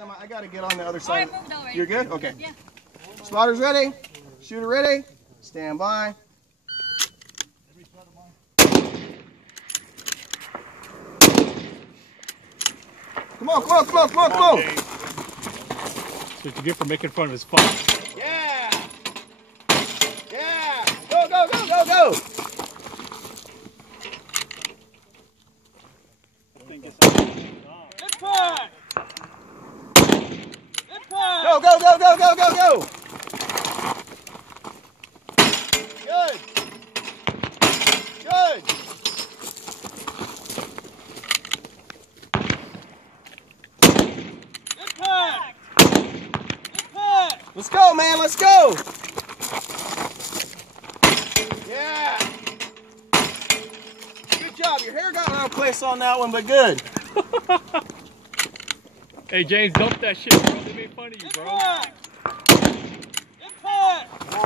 I gotta get on the other side. Alright, moved already. You're good? Okay. Yeah. Spotter's ready. Shooter ready. Stand by. Come on, come on, come on, come on, come on. That's what you get for making fun of his fun. Yeah. Yeah. Go, go, go, go, go. Go, go, go, go, go, go, go. Good. Good. Let's go, man. Let's go. Yeah. Good job. Your hair got out of place on that one, but good. Hey James, dump that shit, bro. They made fun of you, bro.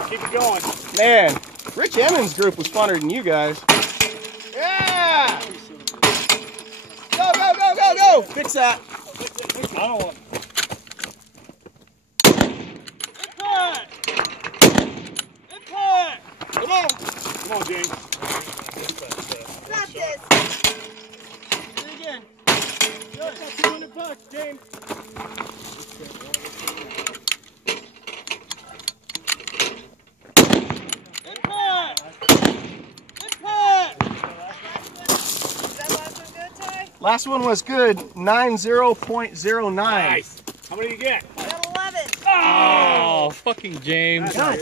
Keep it going. Man, Rich Emmons' group was funner than you guys. Yeah! Go, go, go, go, go! Fix that. I don't want. Come on. Come on, James. Got this. Do it again. Good. $200, James. Last one was good. 90.09. Nice. How many do you get? 11. Oh, fucking James. God